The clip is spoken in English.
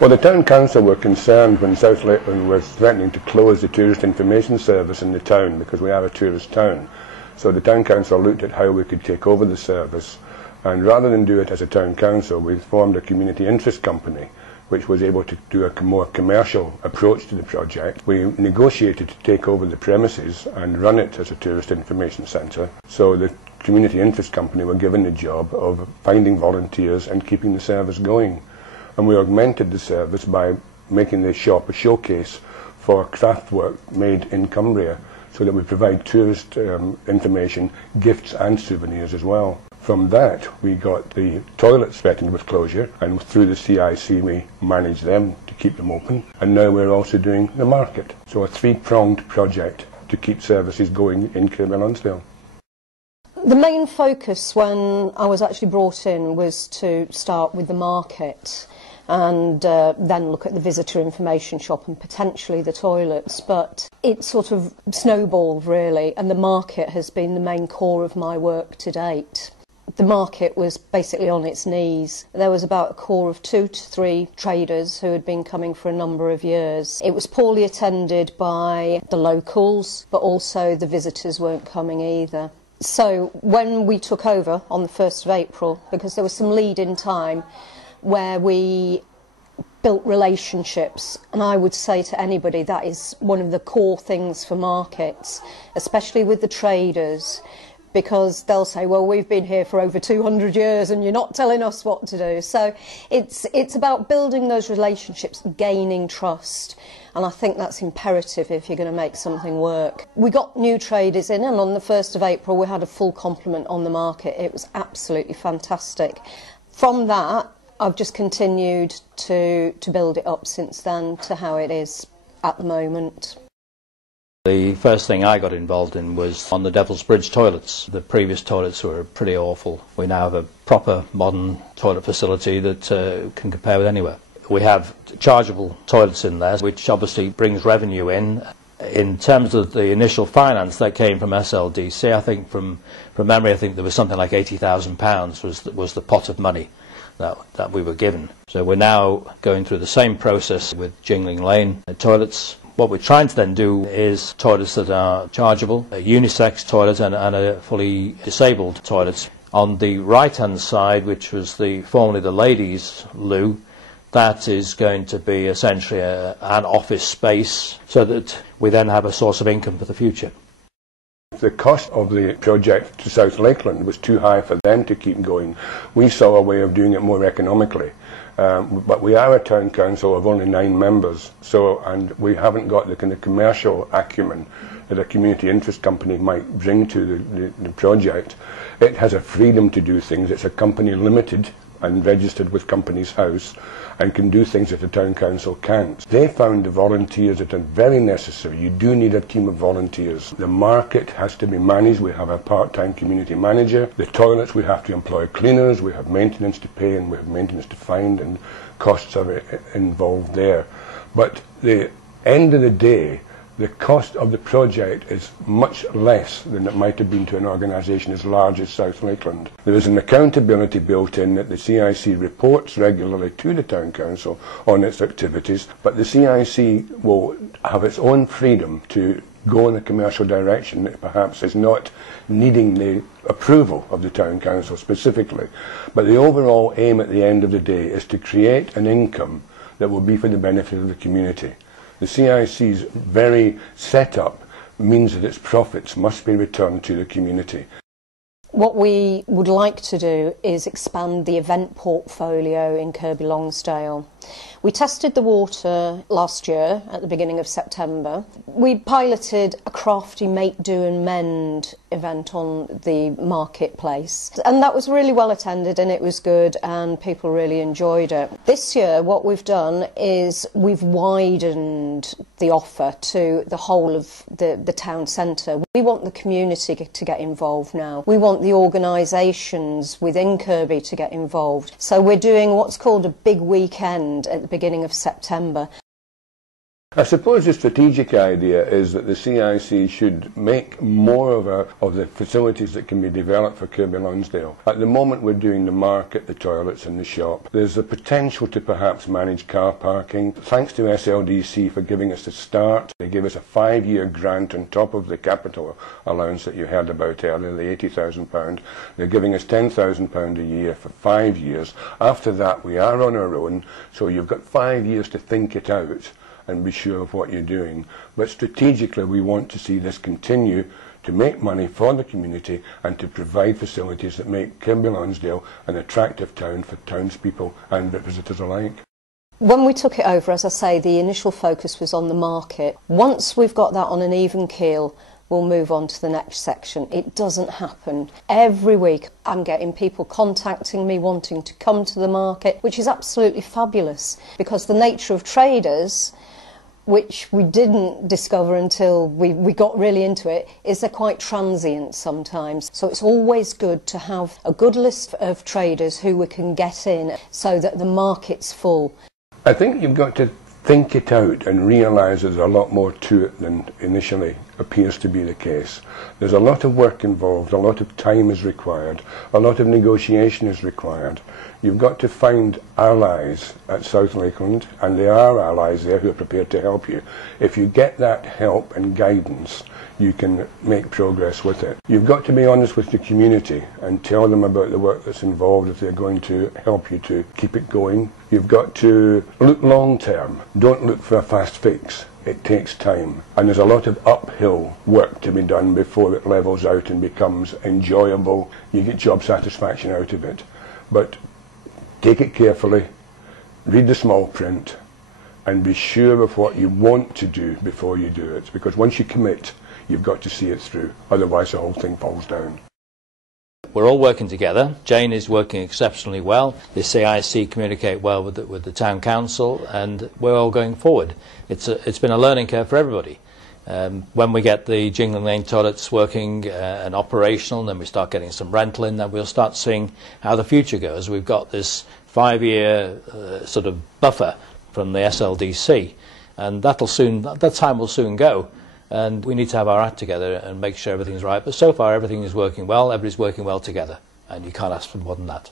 Well, the Town Council were concerned when South Lakeland was threatening to close the Tourist Information Service in the town because we are a tourist town. So the Town Council looked at how we could take over the service, and rather than do it as a Town Council, we formed a community interest company which was able to do a more commercial approach to the project. We negotiated to take over the premises and run it as a tourist information centre. So the community interest company were given the job of finding volunteers and keeping the service going. And we augmented the service by making the shop a showcase for craft work made in Cumbria, so that we provide tourist information, gifts and souvenirs as well. From that we got the toilets threatened with closure, and through the CIC we managed them to keep them open, and now we're also doing the market. So a three-pronged project to keep services going in Kirkby and Lonsdale. The main focus when I was actually brought in was to start with the market and then look at the visitor information shop and potentially the toilets, but it sort of snowballed really, and the market has been the main core of my work to date. The market was basically on its knees. There was about a core of 2 to 3 traders who had been coming for a number of years. It was poorly attended by the locals, but also the visitors weren't coming either. So when we took over on the 1st of April, because there was some lead-in time where we built relationships, and I would say to anybody that is one of the core things for markets, especially with the traders, because they'll say, well, we've been here for over 200 years and you're not telling us what to do. So it's about building those relationships, gaining trust, and I think that's imperative if you're going to make something work. We got new traders in, and on the 1st of April we had a full complement on the market. It was absolutely fantastic. From that I've just continued to build it up since then to how it is at the moment. The first thing I got involved in was on the Devil's Bridge toilets. The previous toilets were pretty awful. We now have a proper modern toilet facility that can compare with anywhere. We have chargeable toilets in there, which obviously brings revenue in. In terms of the initial finance that came from SLDC, I think from memory, I think there was something like £80,000 was the pot of money that we were given. So we're now going through the same process with Jingling Lane toilets. What we're trying to then do is toilets that are chargeable, a unisex toilet and a fully disabled toilet. On the right-hand side, which was formerly the ladies' loo, that is going to be essentially an office space, so that we then have a source of income for the future. The cost of the project to South Lakeland was too high for them to keep going. We saw a way of doing it more economically. But we are a town council of only 9 members, and we haven't got the kind of commercial acumen that a community interest company might bring to the project. It has a freedom to do things. It's a company limited and registered with Companies House, and can do things that the town council can't. They found the volunteers that are very necessary. You do need a team of volunteers. The market has to be managed. We have a part-time community manager. The toilets, we have to employ cleaners. We have maintenance to pay, and we have maintenance to find, and costs are involved there. But the end of the day, the cost of the project is much less than it might have been to an organisation as large as South Lakeland. There is an accountability built in that the CIC reports regularly to the Town Council on its activities, but the CIC will have its own freedom to go in a commercial direction that perhaps is not needing the approval of the Town Council specifically. But the overall aim at the end of the day is to create an income that will be for the benefit of the community. The CIC's very set-up means that its profits must be returned to the community. What we would like to do is expand the event portfolio in Kirkby Lonsdale. We tested the water last year at the beginning of September. We piloted a crafty make, do and mend event on the marketplace, and that was really well attended and it was good and people really enjoyed it. This year what we've done is we've widened the offer to the whole of the town centre. We want the community to get involved now. We want the organisations within Kirkby to get involved. So we're doing what's called a big weekend at the beginning of September. I suppose the strategic idea is that the CIC should make more of the facilities that can be developed for Kirkby Lonsdale. At the moment we're doing the market, the toilets and the shop. There's the potential to perhaps manage car parking. Thanks to SLDC for giving us the start. They gave us a 5-year grant on top of the capital allowance that you heard about earlier, the £80,000. They're giving us £10,000 a year for 5 years. After that we are on our own, so you've got 5 years to think it out and be sure of what you're doing. But strategically we want to see this continue to make money for the community and to provide facilities that make Kirkby Lonsdale an attractive town for townspeople and visitors alike. When we took it over, as I say, the initial focus was on the market. Once we've got that on an even keel, we'll move on to the next section. It doesn't happen. Every week I'm getting people contacting me wanting to come to the market, which is absolutely fabulous, because the nature of traders, which we didn't discover until we got really into it, is they're quite transient sometimes. So it's always good to have a good list of traders who we can get in so that the market's full. I think you've got to think it out and realise there's a lot more to it than initially appears to be the case. There's a lot of work involved, a lot of time is required, a lot of negotiation is required. You've got to find allies at South Lakeland, and there are allies there who are prepared to help you. If you get that help and guidance, you can make progress with it. You've got to be honest with the community and tell them about the work that's involved if they're going to help you to keep it going. You've got to look long term. Don't look for a fast fix. It takes time, and there's a lot of uphill work to be done before it levels out and becomes enjoyable. You get job satisfaction out of it. But take it carefully, read the small print, and be sure of what you want to do before you do it, because once you commit, you've got to see it through, otherwise the whole thing falls down. We're all working together. Jane is working exceptionally well. The CIC communicate well with the town council, and we're all going forward. It's been a learning curve for everybody. When we get the Jingling Lane toilets working and operational, then we start getting some rental in, then we'll start seeing how the future goes. We've got this 5-year sort of buffer from the SLDC, and that time will soon go. And we need to have our act together and make sure everything's right. But so far everything is working well, everybody's working well together, and you can't ask for more than that.